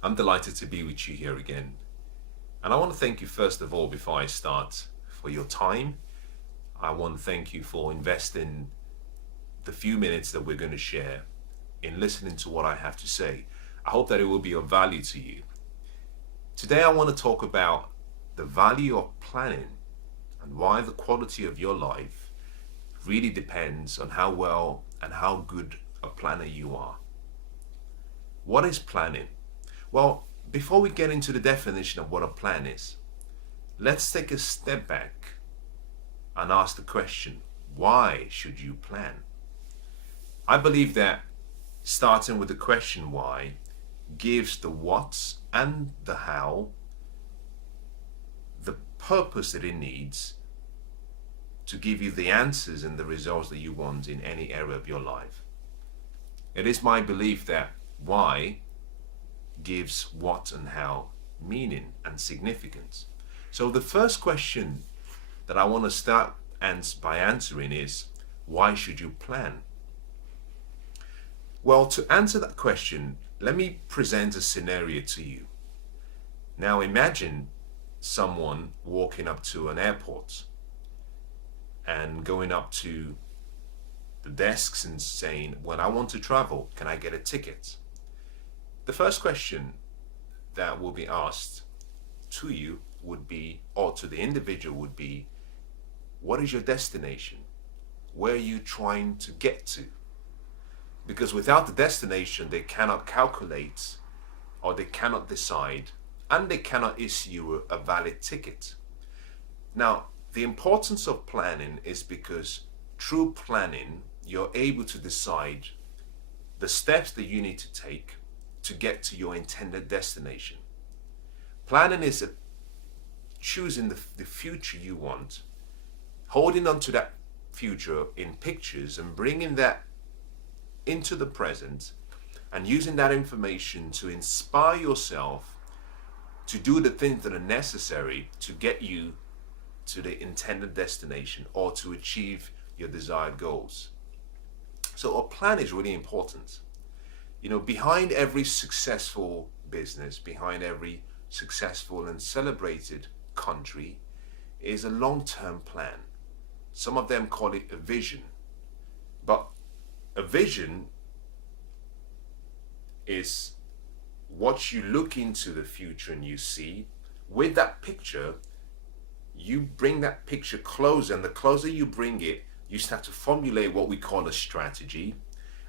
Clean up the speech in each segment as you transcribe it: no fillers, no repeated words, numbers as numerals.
I'm delighted to be with you here again. And I want to thank you, first of all, before I start, for your time. I want to thank you for investing the few minutes that we're going to share in listening to what I have to say. I hope that it will be of value to you. Today, I want to talk about the value of planning and why the quality of your life really depends on how well and how good a planner you are. What is planning? Well, before we get into the definition of what a plan is, let's take a step back and ask the question, why should you plan? I believe that starting with the question why gives the what and the how the purpose that it needs to give you the answers and the results that you want in any area of your life. It is my belief that why gives what and how meaning and significance. So the first question that I want to start by answering is, why should you plan? Well, to answer that question, let me present a scenario to you. Now imagine someone walking up to an airport and going up to the desks and saying, well, I want to travel, can I get a ticket? The first question that will be asked to you would be, or to the individual would be, what is your destination? Where are you trying to get to? Because without the destination, they cannot calculate or they cannot decide and they cannot issue a valid ticket. Now, the importance of planning is because through planning, you're able to decide the steps that you need to take to get to your intended destination. Planning is choosing the future you want, holding on to that future in pictures and bringing that into the present and using that information to inspire yourself to do the things that are necessary to get you to the intended destination or to achieve your desired goals. So a plan is really important. You know, behind every successful business, behind every successful and celebrated country is a long-term plan. Some of them call it a vision. But a vision is what you look into the future and you see. With that picture, you bring that picture closer, and the closer you bring it, you start to formulate what we call a strategy.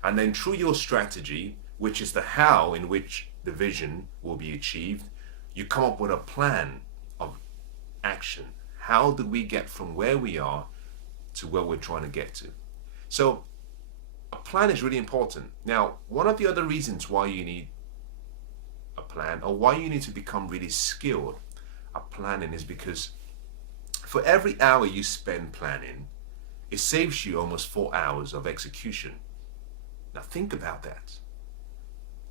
And then through your strategy, which is the how in which the vision will be achieved, you come up with a plan of action. How do we get from where we are to where we're trying to get to? So a plan is really important. Now, one of the other reasons why you need a plan or why you need to become really skilled at planning is because for every hour you spend planning, it saves you almost 4 hours of execution. Now think about that.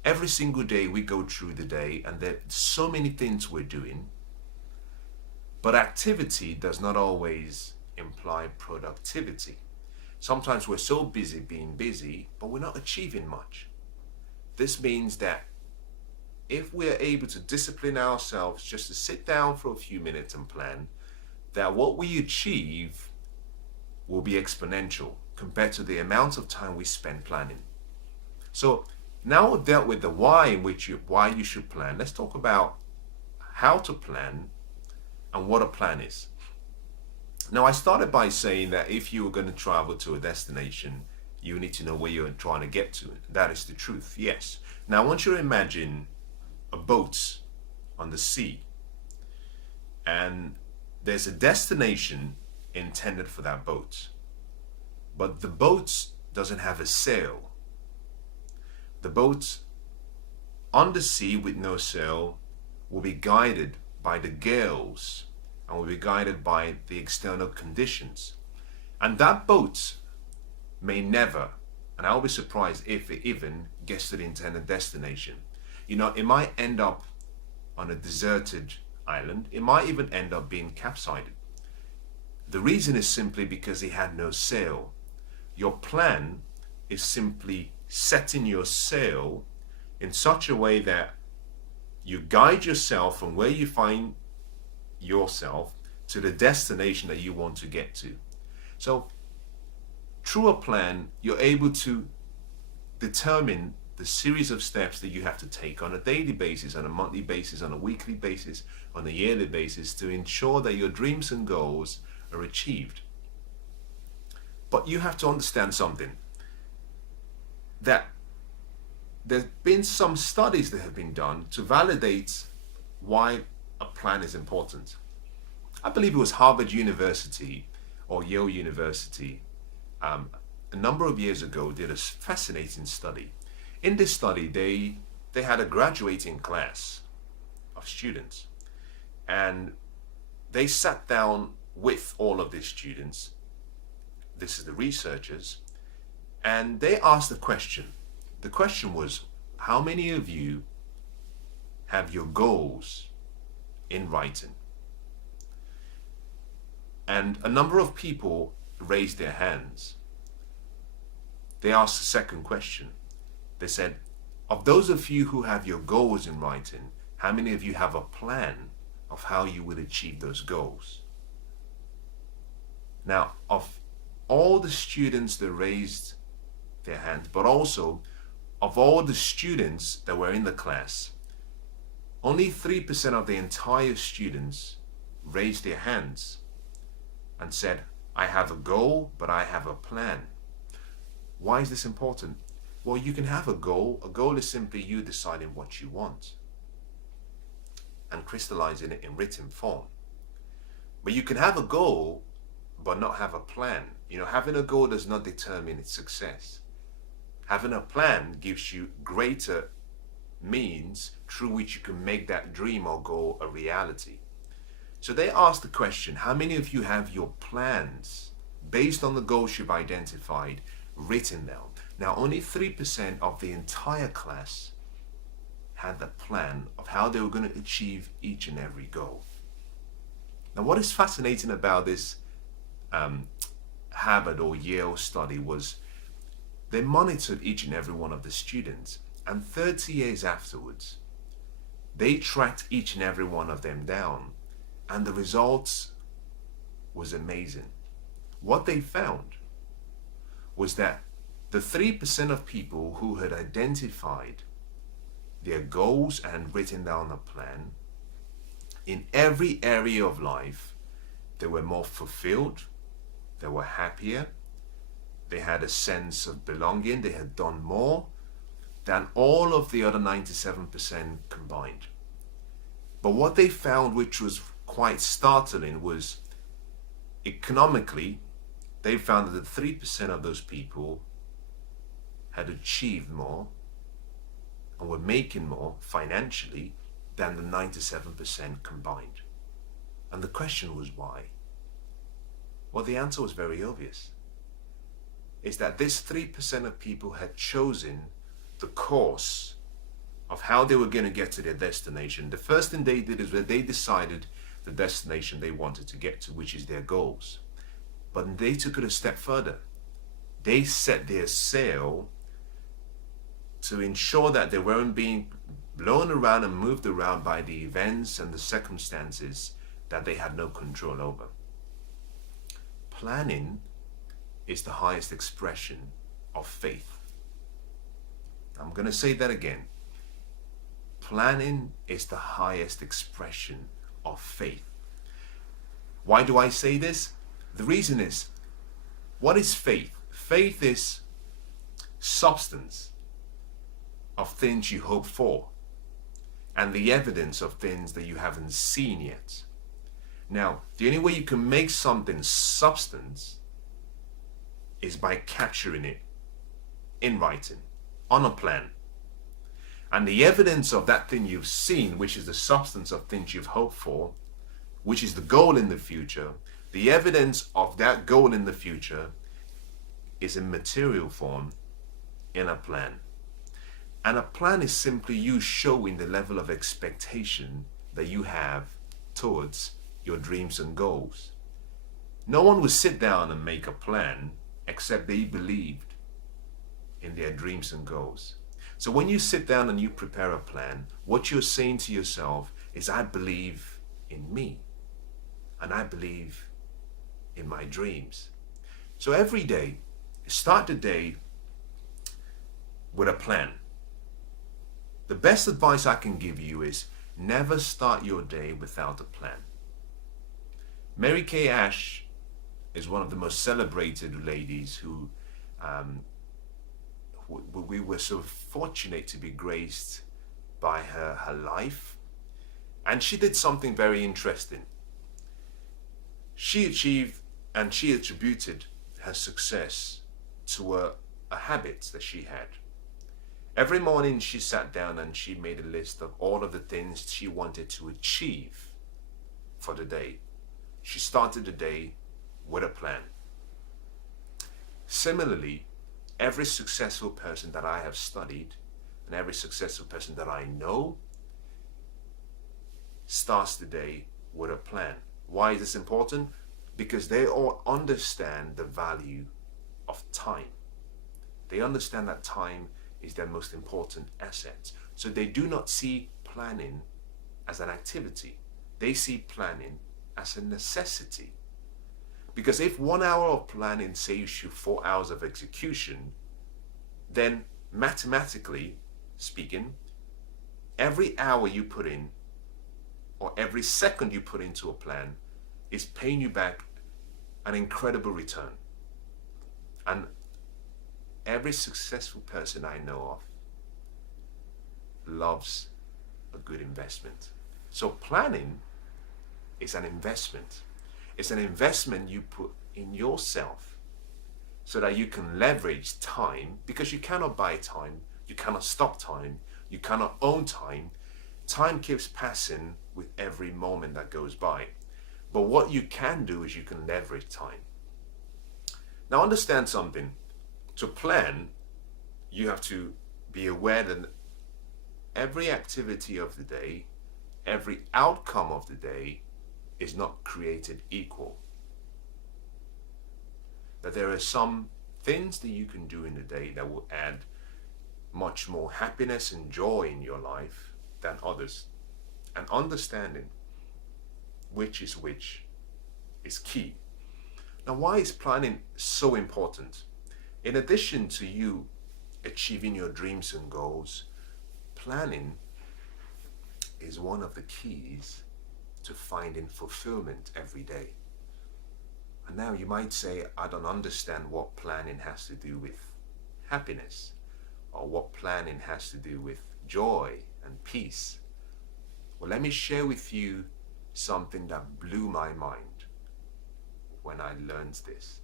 Every single day we go through the day and there's so many things we're doing, but activity does not always imply productivity. Sometimes we're so busy being busy, but we're not achieving much. This means that if we're able to discipline ourselves just to sit down for a few minutes and plan, that what we achieve will be exponential compared to the amount of time we spend planning. So now we've dealt with the why why you should plan. Let's talk about how to plan and what a plan is. Now, I started by saying that if you were going to travel to a destination, you need to know where you're trying to get to. That is the truth, yes. Now, I want you to imagine a boat on the sea, and there's a destination intended for that boat, but the boat doesn't have a sail. The boat on the sea with no sail will be guided by the gales and will be guided by the external conditions. And that boat may never, and I'll be surprised if it even gets to the intended destination. You know, it might end up on a deserted island. It might even end up being capsized. The reason is simply because it had no sail. Your plan is simply setting your sail in such a way that You guide yourself from where you find yourself to the destination that you want to get to. So through a plan, you're able to determine the series of steps that you have to take on a daily basis, on a monthly basis, on a weekly basis, on a yearly basis to ensure that your dreams and goals are achieved. But you have to understand something, that there's been some studies that have been done to validate why a plan is important. I believe it was Harvard University or Yale University a number of years ago did a fascinating study. In this study, they had a graduating class of students, and they sat down with all of these students. This is the researchers, and they asked a question. The question was, how many of you have your goals in writing? And a number of people raised their hands. They asked the second question. They said, of those of you who have your goals in writing, how many of you have a plan of how you will achieve those goals? Now, of all the students that raised their hands, but also of all the students that were in the class, only 3% of the entire students raised their hands and said, I have a goal, but I have a plan. Why is this important? Well, you can have a goal. A goal is simply you deciding what you want and crystallizing it in written form. But you can have a goal, but not have a plan. You know, having a goal does not determine its success. Having a plan gives you greater means through which you can make that dream or goal a reality. So they asked the question, how many of you have your plans based on the goals you've identified written down? Now, only 3% of the entire class had the plan of how they were going to achieve each and every goal. Now, what is fascinating about this Harvard or Yale study was they monitored each and every one of the students, and 30 years afterwards, they tracked each and every one of them down, and the results was amazing. What they found was that the 3% of people who had identified their goals and written down a plan, in every area of life, they were more fulfilled, they were happier, they had a sense of belonging, they had done more than all of the other 97% combined. But what they found, which was quite startling, was economically, they found that 3% of those people had achieved more and were making more financially than the 97% combined. And the question was why? Well, the answer was very obvious. It's that this 3% of people had chosen the course of how they were going to get to their destination. The first thing they did is that they decided the destination they wanted to get to, which is their goals. But they took it a step further. They set their sail to ensure that they weren't being blown around and moved around by the events and the circumstances that they had no control over. Planning is the highest expression of faith. I'm going to say that again. Planning is the highest expression of faith. Why do I say this? The reason is, what is faith? Faith is substance of things you hope for and the evidence of things that you haven't seen yet. Now, the only way you can make something substance is by capturing it in writing, on a plan. And the evidence of that thing you've seen, which is the substance of things you've hoped for, which is the goal in the future, the evidence of that goal in the future is in material form in a plan. And a plan is simply you showing the level of expectation that you have towards your dreams and goals. No one will sit down and make a plan except they believed in their dreams and goals. So when you sit down and you prepare a plan, what you're saying to yourself is, I believe in me and I believe in my dreams. So every day, start the day with a plan. The best advice I can give you is never start your day without a plan. Mary Kay Ash is one of the most celebrated ladies who we were so fortunate to be graced by her life. And she did something very interesting. She achieved and she attributed her success to a habit that she had. Every morning she sat down and she made a list of all of the things she wanted to achieve for the day. She started the day with a plan. Similarly, every successful person that I have studied and every successful person that I know starts the day with a plan. Why is this important? Because they all understand the value of time. They understand that time is their most important asset. So they do not see planning as an activity. They see planning as a necessity. Because if 1 hour of planning saves you 4 hours of execution, then mathematically speaking, every hour you put in or every second you put into a plan is paying you back an incredible return. And every successful person I know of loves a good investment. So planning is an investment. It's an investment you put in yourself so that you can leverage time, because you cannot buy time, you cannot stop time, you cannot own time. Time keeps passing with every moment that goes by. But what you can do is you can leverage time. Now understand something. To plan, you have to be aware that every activity of the day, every outcome of the day is not created equal. That there are some things that you can do in the day that will add much more happiness and joy in your life than others. And understanding which is key. Now, why is planning so important? In addition to you achieving your dreams and goals, planning is one of the keys to finding fulfillment every day. And now you might say, I don't understand what planning has to do with happiness, or what planning has to do with joy and peace. Well, let me share with you something that blew my mind when I learned this.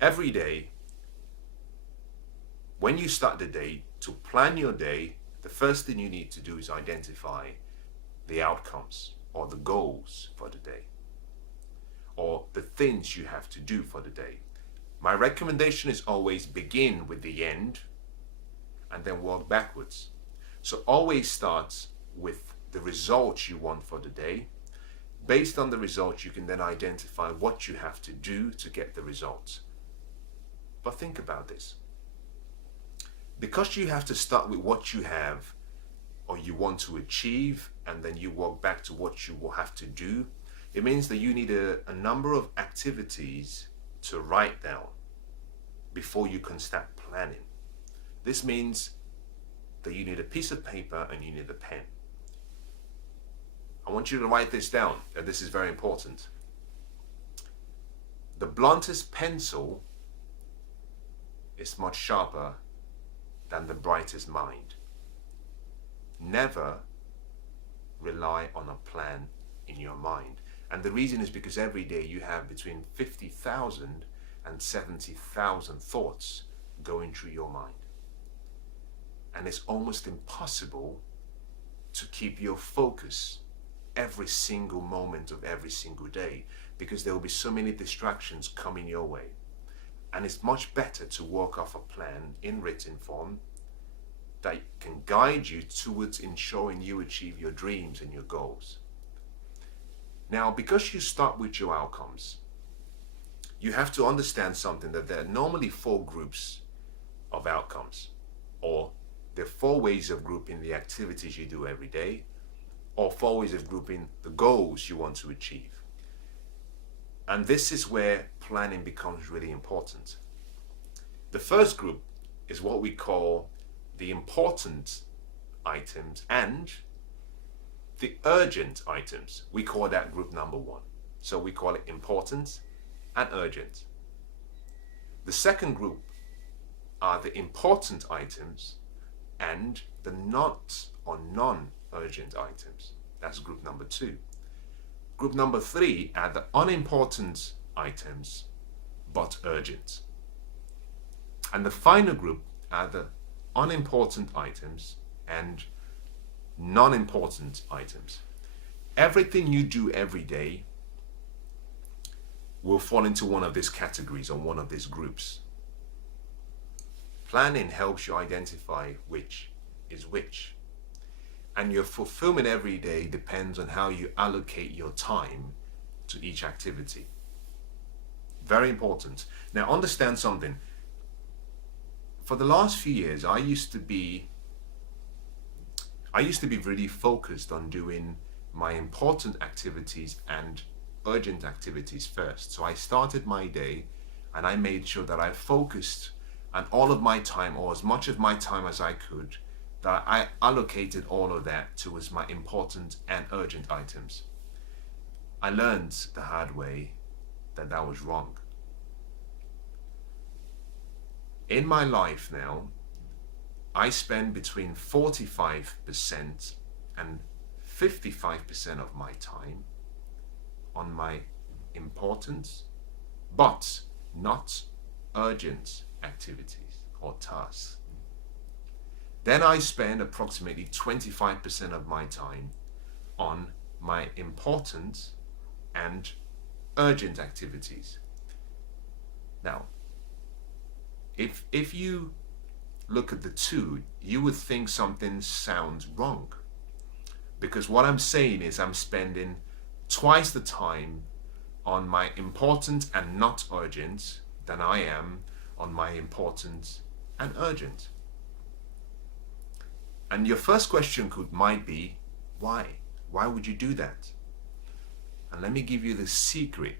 Every day, when you start the day, to plan your day, the first thing you need to do is identify the outcomes or the goals for the day, or the things you have to do for the day. My recommendation is always begin with the end and then work backwards. So always start with the results you want for the day. Based on the results, you can then identify what you have to do to get the results. But think about this. Because you have to start with what you have or you want to achieve, and then you work back to what you will have to do, it means that you need a number of activities to write down before you can start planning. This means that you need a piece of paper and you need a pen. I want you to write this down, and this is very important. The bluntest pencil is much sharper than the brightest mind. Never rely on a plan in your mind. And the reason is because every day you have between 50,000 and 70,000 thoughts going through your mind. And it's almost impossible to keep your focus every single moment of every single day, because there will be so many distractions coming your way. And it's much better to work off a plan in written form that can guide you towards ensuring you achieve your dreams and your goals. Now, because you start with your outcomes, you have to understand something, that there are normally 4 groups of outcomes. or there are 4 ways of grouping the activities you do every day, or 4 ways of grouping the goals you want to achieve. And this is where planning becomes really important. The first group is what we call the important items and the urgent items. We call that group number 1. So we call it important and urgent. The second group are the important items and the not or non-urgent items. That's group number 2. Group number 3 are the unimportant items but urgent. And the final group are the unimportant items and non-important items. Everything you do every day will fall into one of these categories or one of these groups. Planning helps you identify which is which. And your fulfillment every day depends on how you allocate your time to each activity. Very important. Now understand something. For the last few years, I used to be really focused on doing my important activities and urgent activities first. So I started my day and I made sure that I focused on all of my time, or as much of my time as I could, that I allocated all of that towards my important and urgent items. I learned the hard way that that was wrong. In my life now, I spend between 45% and 55% of my time on my important but not urgent activities or tasks. Then I spend approximately 25% of my time on my important and urgent activities. Now, if you look at the two, you would think something sounds wrong. Because what I'm saying is I'm spending twice the time on my important and not urgent than I am on my important and urgent. And your first question might be, why? Why would you do that? And let me give you the secret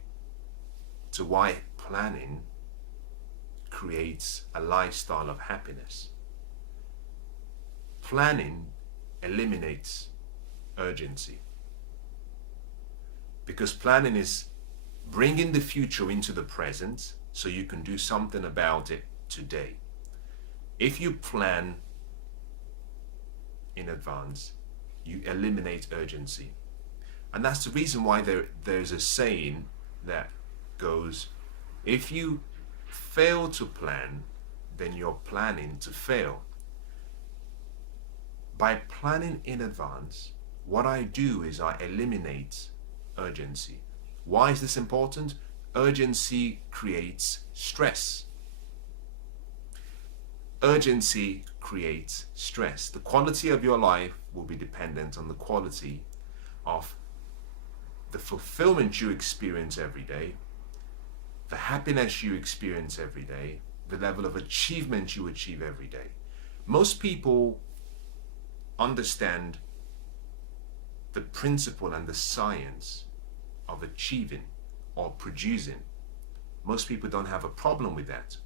to why planning creates a lifestyle of happiness. Planning eliminates urgency. Because planning is bringing the future into the present so you can do something about it today. If you plan in advance, you eliminate urgency. And that's the reason why there's a saying that goes, if you fail to plan, then you're planning to fail. By planning in advance, what I do is I eliminate urgency. Why is this important? Urgency creates stress. Urgency creates stress. The quality of your life will be dependent on the quality of the fulfillment you experience every day, the happiness you experience every day, the level of achievement you achieve every day. Most people understand the principle and the science of achieving or producing. Most people don't have a problem with that.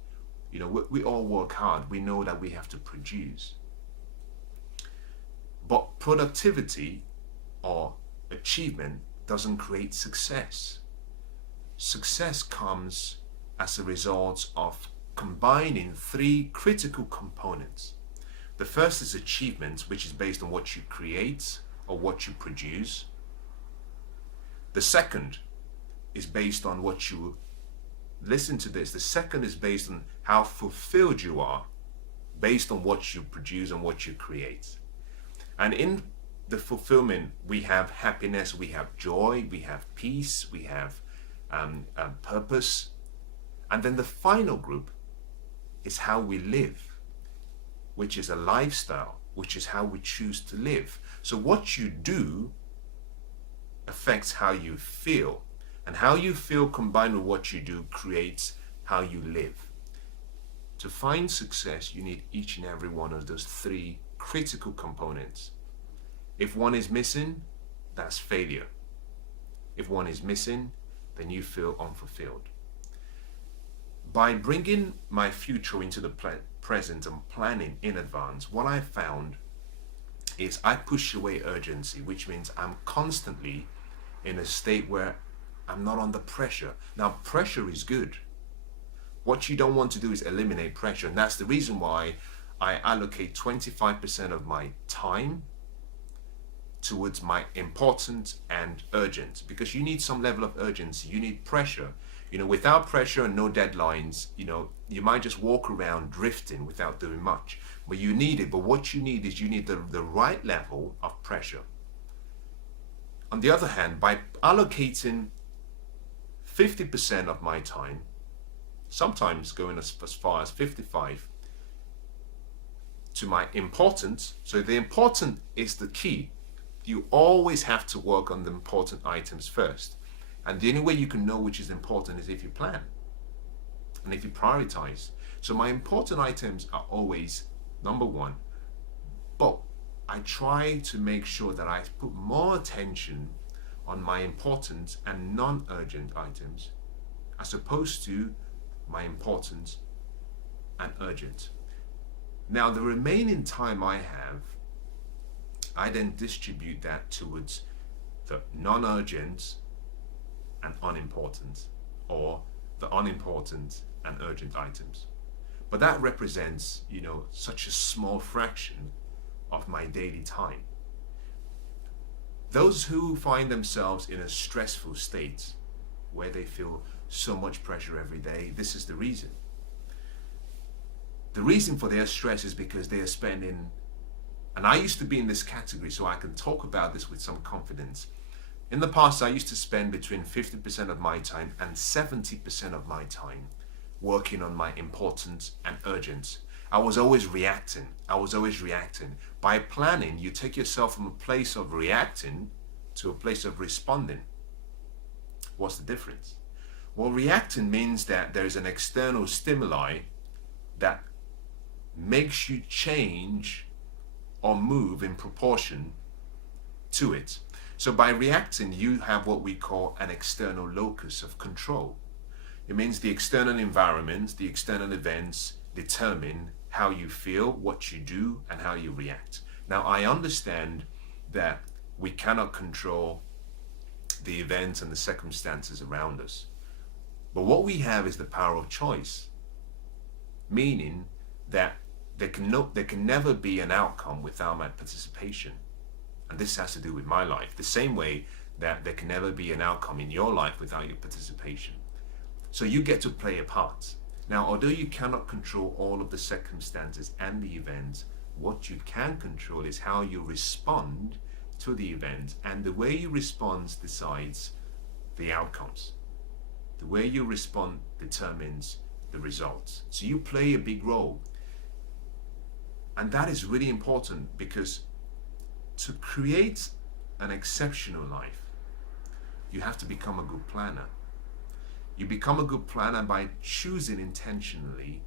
You know, we all work hard. We know that we have to produce. But productivity or achievement doesn't create success. Success comes as a result of combining 3 critical components. The first is achievement, which is based on what you create or what you produce. The second is based on what you listen to this. The second is based on how fulfilled you are based on what you produce and what you create. And in the fulfillment, we have happiness, we have joy, we have peace, we have purpose. And then the final group is how we live, which is a lifestyle, which is how we choose to live. So what you do affects how you feel. And how you feel combined with what you do creates how you live. To find success, you need each and every one of those three critical components. If one is missing, that's failure. If one is missing, then you feel unfulfilled. By bringing my future into the present and planning in advance, what I found is I push away urgency, which means I'm constantly in a state where I'm not under pressure. Now, pressure is good. What you don't want to do is eliminate pressure. And that's the reason why I allocate 25% of my time towards my important and urgent, because you need some level of urgency. You need pressure. Without pressure and no deadlines, you might just walk around drifting without doing much. But you need it. But what you need is the right level of pressure. On the other hand, by allocating 50% of my time, sometimes going as far as 55, to my important, so the important is the key. You always have to work on the important items first. And the only way you can know which is important is if you plan and if you prioritize. So my important items are always number one, but I try to make sure that I put more attention on my important and non-urgent items as opposed to my important and urgent. Now, the remaining time I have, I then distribute that towards the non-urgent and unimportant, or the unimportant and urgent items. But that represents, such a small fraction of my daily time. Those who find themselves in a stressful state where they feel so much pressure every day, this is the reason. The reason for their stress is because they are spending, and I used to be in this category, so I can talk about this with some confidence. In the past, I used to spend between 50% of my time and 70% of my time working on my important and urgent. I was always reacting. By planning, you take yourself from a place of reacting to a place of responding. What's the difference? Well, reacting means that there's an external stimuli that makes you change or move in proportion to it. So by reacting, you have what we call an external locus of control. It means the external environment, the external events determine how you feel, what you do, and how you react. Now, I understand that we cannot control the events and the circumstances around us. But what we have is the power of choice, meaning that there can never be an outcome without my participation. And this has to do with my life, the same way that there can never be an outcome in your life without your participation. So you get to play a part. Now, although you cannot control all of the circumstances and the events, what you can control is how you respond to the event, and the way you respond decides the outcomes. The way you respond determines the results. So you play a big role. And that is really important, because to create an exceptional life, you have to become a good planner. You become a good planner by choosing intentionally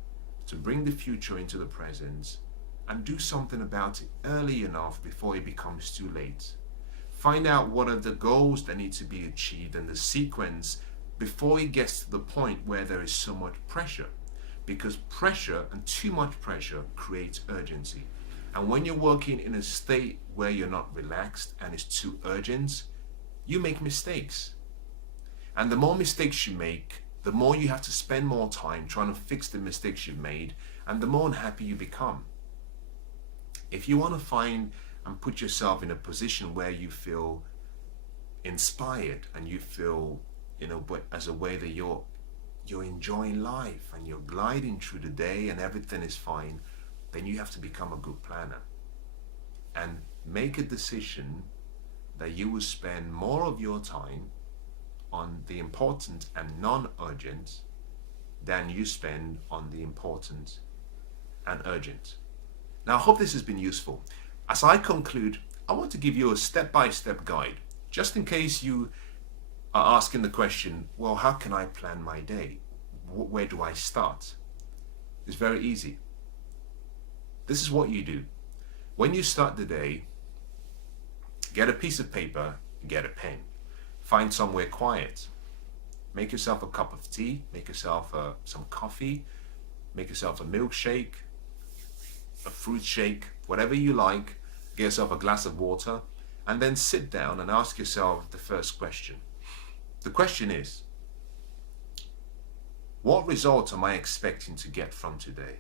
to bring the future into the present and do something about it early enough before it becomes too late. Find out what are the goals that need to be achieved and the sequence before it gets to the point where there is so much pressure. Because pressure and too much pressure creates urgency. And when you're working in a state where you're not relaxed and it's too urgent, you make mistakes. And the more mistakes you make, the more you have to spend more time trying to fix the mistakes you've made, and the more unhappy you become. If you want to find and put yourself in a position where you feel inspired and you feel, as a way that you're enjoying life and you're gliding through the day and everything is fine, then you have to become a good planner and make a decision that you will spend more of your time on the important and non-urgent than you spend on the important and urgent. Now, I hope this has been useful. As I conclude, I want to give you a step-by-step guide, just in case you are asking the question, well, how can I plan my day? Where do I start? It's very easy. This is what you do. When you start the day, get a piece of paper, get a pen. Find somewhere quiet. Make yourself a cup of tea, make yourself some coffee, make yourself a milkshake, a fruit shake, whatever you like. Get yourself a glass of water, and then sit down and ask yourself the first question. The question is, what result am I expecting to get from today?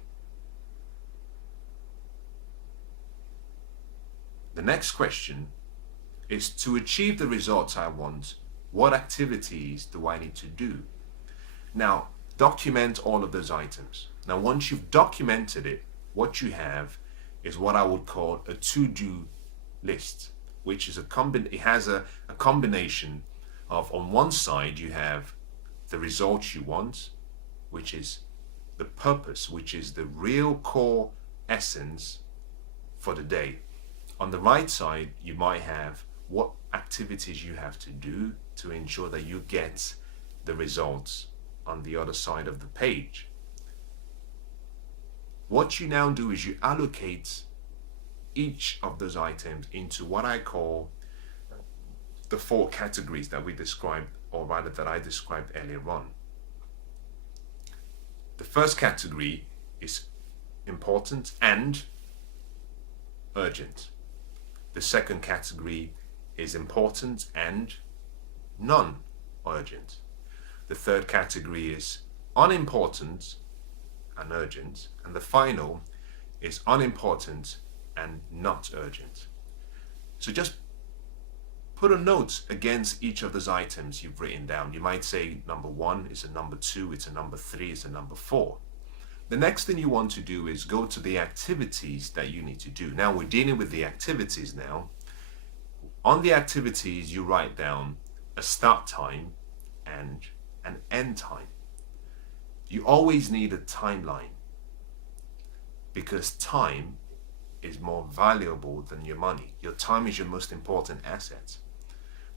The next question is, to achieve the results I want, what activities do I need to do? Now, document all of those items. Now, once you've documented it, what you have is what I would call a to-do list, which is it has a combination of, on one side, you have the results you want, which is the purpose, which is the real core essence for the day. On the right side, you might have what activities you have to do to ensure that you get the results on the other side of the page. What you now do is you allocate each of those items into what I call the 4 categories that we described, or rather that I described earlier on. The first category is important and urgent. The second category is important and non-urgent. The third category is unimportant and urgent. And the final is unimportant and not urgent. So just put a note against each of those items you've written down. You might say number 1 is a number 2, it's a number 3, it's a number 4. The next thing you want to do is go to the activities that you need to do. Now we're dealing with the activities now. On the activities, you write down a start time and an end time. You always need a timeline, because time is more valuable than your money. Your time is your most important asset.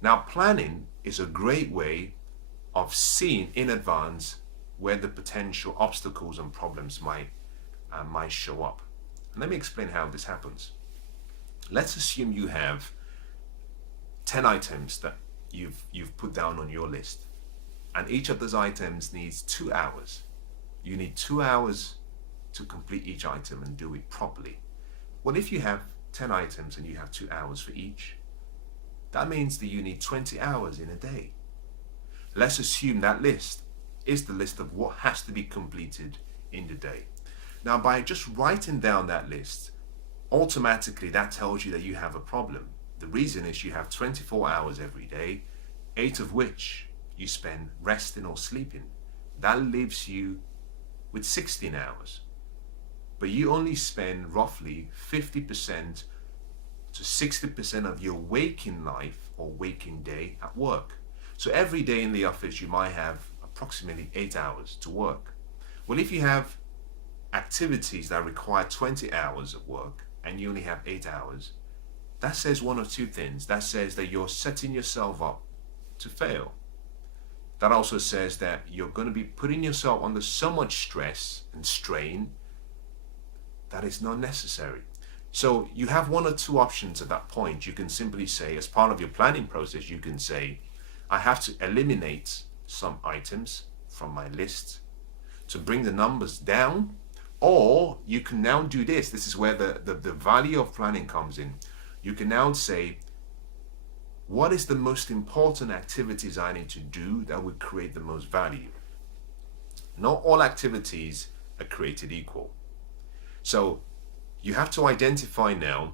Now, planning is a great way of seeing in advance where the potential obstacles and problems might show up. And let me explain how this happens. Let's assume you have 10 items that you've put down on your list, and each of those items needs 2 hours. You need 2 hours to complete each item and do it properly. Well, if you have 10 items and you have 2 hours for each, that means that you need 20 hours in a day. Let's assume that list is the list of what has to be completed in the day. Now, by just writing down that list, automatically that tells you that you have a problem. The reason is you have 24 hours every day, 8 of which you spend resting or sleeping. That leaves you with 16 hours. But you only spend roughly 50% to 60% of your waking life or waking day at work. So every day in the office you might have approximately 8 hours to work. Well, if you have activities that require 20 hours of work and you only have 8 hours, that says one of two things. That says that you're setting yourself up to fail. That also says that you're going to be putting yourself under so much stress and strain that is not necessary. So you have one or two options at that point. You can simply say, as part of your planning process, you can say, I have to eliminate some items from my list to bring the numbers down. Or you can now do this. This is where the value of planning comes in. You can now say, what is the most important activities I need to do that would create the most value? Not all activities are created equal. So you have to identify now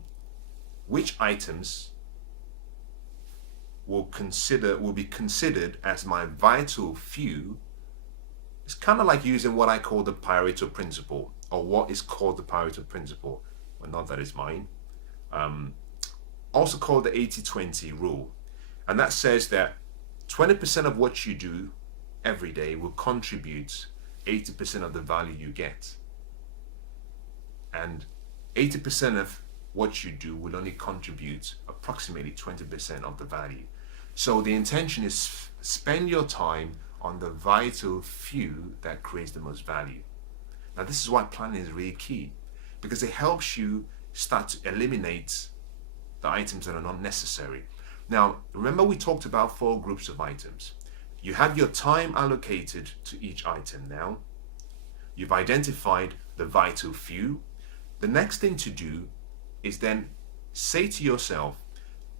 which items will be considered as my vital few. It's kind of like using what I call the Pareto principle, or what is called the Pareto principle. Well, not that it's mine. Also called the 80-20 rule. And that says that 20% of what you do every day will contribute 80% of the value you get. And 80% of what you do will only contribute approximately 20% of the value. So the intention is spend your time on the vital few that creates the most value. Now, this is why planning is really key, because it helps you start to eliminate the items that are not necessary. Now, remember we talked about 4 groups of items. You have your time allocated to each item now. You've identified the vital few. The next thing to do is then say to yourself,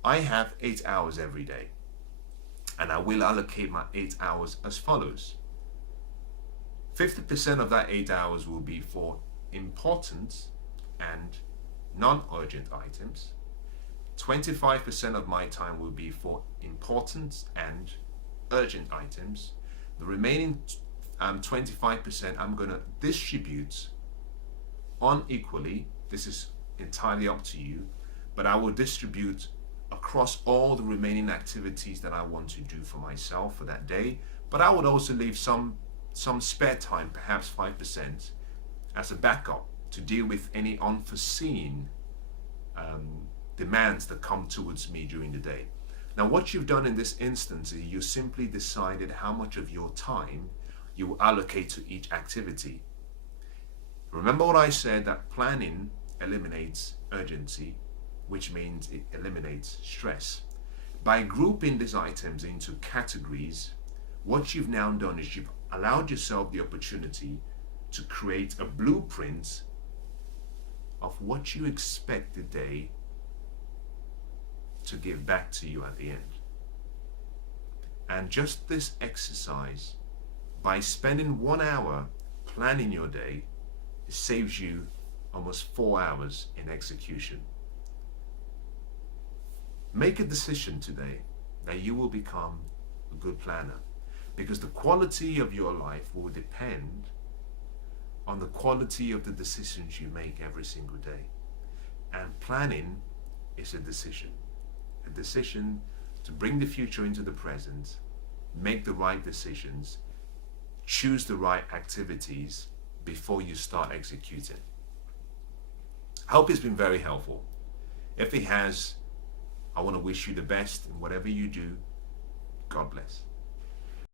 I have 8 hours every day, and I will allocate my 8 hours as follows. 50% of that 8 hours will be for important and non-urgent items. 25% of my time will be for important and urgent items. The remaining 25% I'm going to distribute unequally. This is entirely up to you, but I will distribute across all the remaining activities that I want to do for myself for that day. But I would also leave some spare time, perhaps 5%, as a backup to deal with any unforeseen demands that come towards me during the day. Now, what you've done in this instance is you simply decided how much of your time you will allocate to each activity. Remember what I said, that planning eliminates urgency, which means it eliminates stress. By grouping these items into categories, what you've now done is you've allowed yourself the opportunity to create a blueprint of what you expect the day to give back to you at the end. And just this exercise, by spending 1 hour planning your day, it saves you almost 4 hours in execution. Make a decision today that you will become a good planner, because the quality of your life will depend on the quality of the decisions you make every single day. And planning is a decision to bring the future into the present, make the right decisions, choose the right activities before you start executing. I hope it's been very helpful. If it has, I want to wish you the best in whatever you do. God bless.